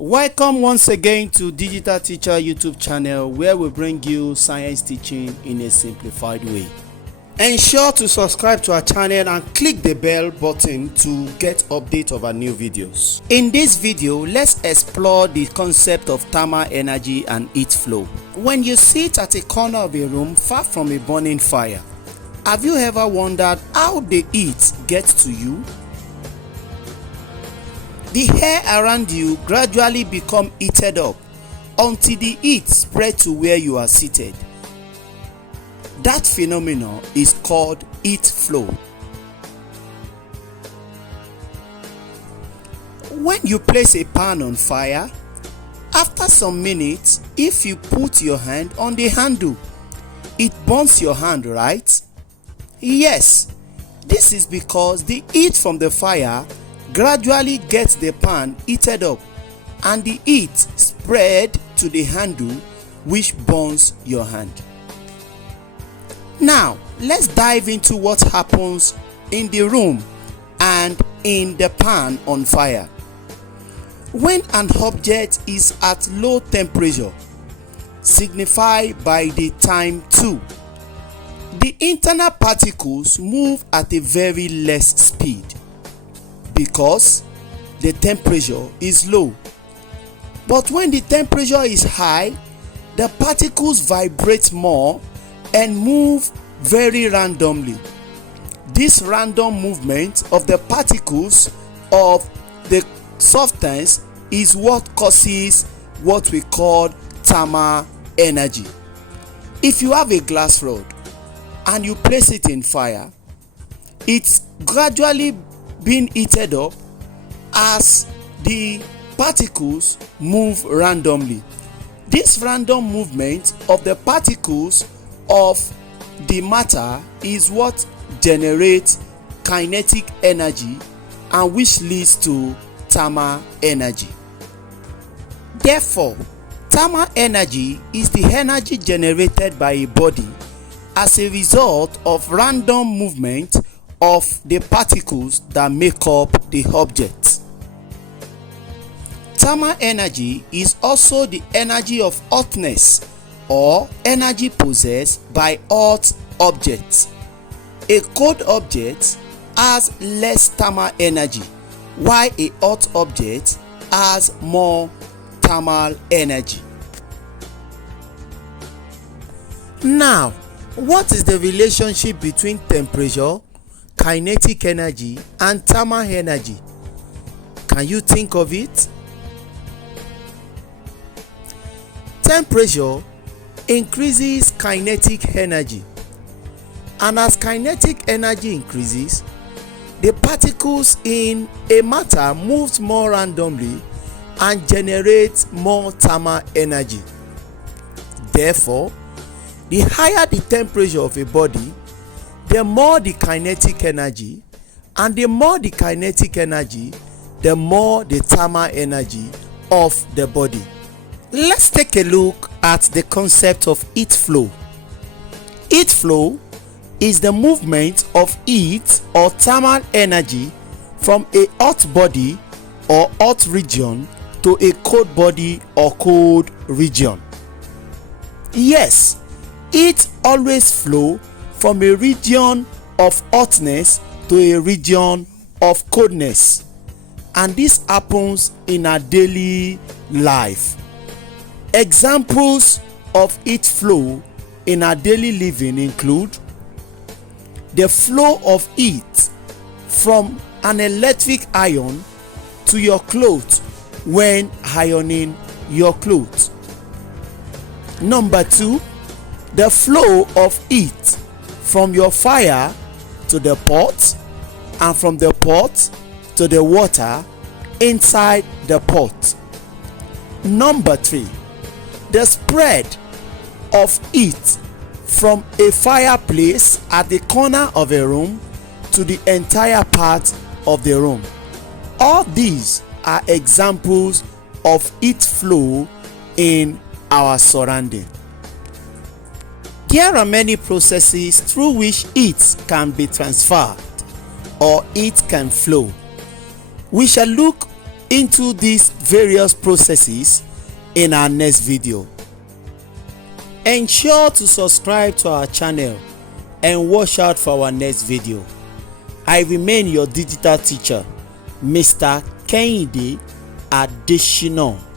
Welcome once again to Digital Teacher YouTube channel, where we bring you science teaching in a simplified way. Ensure to subscribe to our channel and click the bell button to get update of our new videos. In this video, let's explore the concept of thermal energy and heat flow. When you sit at a corner of a room far from a burning fire, have you ever wondered how the heat gets to you? The air around you gradually becomes heated up until the heat spreads to where you are seated. That phenomenon is called heat flow. When you place a pan on fire, after some minutes, if you put your hand on the handle, it burns your hand, right? Yes, this is because the heat from the fire gradually gets the pan heated up and the heat spread to the handle, which burns your hand. Now let's dive into what happens in the room and in the pan on fire. When an object is at low temperature, signified by the time 2, the internal particles move at a very less speed because the temperature is low. But when the temperature is high, the particles vibrate more and move very randomly. This random movement of the particles of the substance is what causes what we call thermal energy. If you have a glass rod and you place it in fire, it's gradually being heated up as the particles move randomly. This random movement of the particles of the matter is what generates kinetic energy and which leads to thermal energy. Therefore, thermal energy is the energy generated by a body as a result of random movement of the particles that make up the object. Thermal energy is also the energy of hotness or energy possessed by hot objects. A cold object has less thermal energy, while a hot object has more thermal energy. Now, what is the relationship between temperature, kinetic energy, and thermal energy? Can you think of it? Temperature increases kinetic energy, and as kinetic energy increases, the particles in a matter moves more randomly and generates more thermal energy. Therefore, the higher the temperature of a body, the more the kinetic energy, and the more the kinetic energy, the more the thermal energy of the body. Let's take a look at the concept of heat flow. Heat flow is the movement of heat or thermal energy from a hot body or hot region to a cold body or cold region. Yes, heat always flows from a region of hotness to a region of coldness, and this happens in our daily life. Examples of heat flow in our daily living include the flow of heat from an electric iron to your clothes when ironing your clothes. Number 2, the flow of heat from your fire to the pot, and from the pot to the water inside the pot. Number 3, the spread of heat from a fireplace at the corner of a room to the entire part of the room. All these are examples of heat flow in our surrounding. There are many processes through which heat can be transferred or heat can flow. We shall look into these various processes in our next video. Ensure to subscribe to our channel and watch out for our next video. I remain your digital teacher, Mr. Kehinde Adesina.